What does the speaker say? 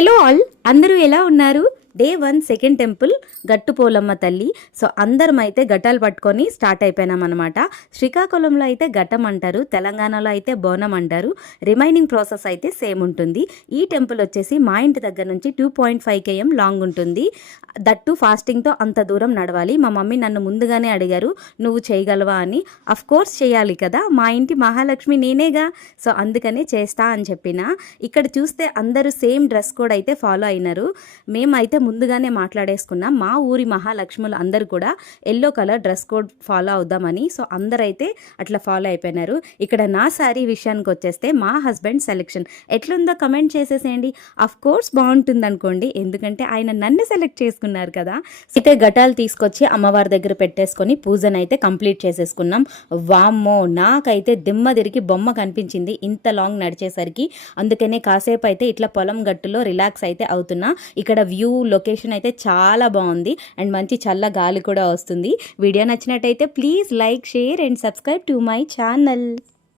Hello all, అందరూ ఎలా ఉన్నారు? డే 1 సెకండ్ టెంపుల్ గట్టుపోలమ్మ తల్లి. సో అందరం అయితే ఘటాలు పట్టుకొని స్టార్ట్ అయిపోయినాం అనమాట. శ్రీకాకుళంలో అయితే ఘటం అంటారు, తెలంగాణలో అయితే బోనం అంటారు. రిమైనింగ్ ప్రాసెస్ అయితే సేమ్ ఉంటుంది. ఈ టెంపుల్ వచ్చేసి మా ఇంటి దగ్గర నుంచి 2.5 km లాంగ్ ఉంటుంది. దట్టు ఫాస్టింగ్తో అంత దూరం నడవాలి. మా మమ్మీ నన్ను ముందుగానే అడిగారు, నువ్వు చేయగలవా అని. అఫ్ కోర్స్ చేయాలి కదా, మా ఇంటి మహాలక్ష్మి నేనేగా, సో అందుకనే చేస్తా అని చెప్పిన. ఇక్కడ చూస్తే అందరూ సేమ్ డ్రెస్ కోడ్ అయితే ఫాలో అయినారు. మేమైతే ముందుగానే మాట్లాడేసుకున్నాం, మా ఊరి మహాలక్ష్ములు అందరూ కూడా yellow colour dress code follow అవుదామని. సో అందరైతే అట్లా ఫాలో అయిపోయినారు. ఇక్కడ నా శారీ విషయానికి వచ్చేస్తే మా హస్బెండ్ సెలెక్షన్ ఎట్లుందో కమెంట్ చేసేసేయండి. అఫ్ కోర్స్ బాగుంటుంది అనుకోండి, ఎందుకంటే ఆయన నన్ను సెలెక్ట్ చేసుకున్నారు కదా. అయితే ఘటాలు తీసుకొచ్చి అమ్మవారి దగ్గర పెట్టేసుకొని పూజనైతే కంప్లీట్ చేసేసుకున్నాం. వామ్మో, నాకైతే దిమ్మ తిరిగి బొమ్మ కనిపించింది ఇంత లాంగ్ నడిచేసరికి. అందుకనే కాసేపు అయితే ఇట్లా పొలం గట్టులో రిలాక్స్ అయితే అవుతున్నా. ఇక్కడ వ్యూ లొకేషన్ అయితే చాలా బాగుంది అండ్ మంచి చల్ల గాలి కూడా వస్తుంది. వీడియో నచ్చినట్టయితే please like, share and subscribe to my channel.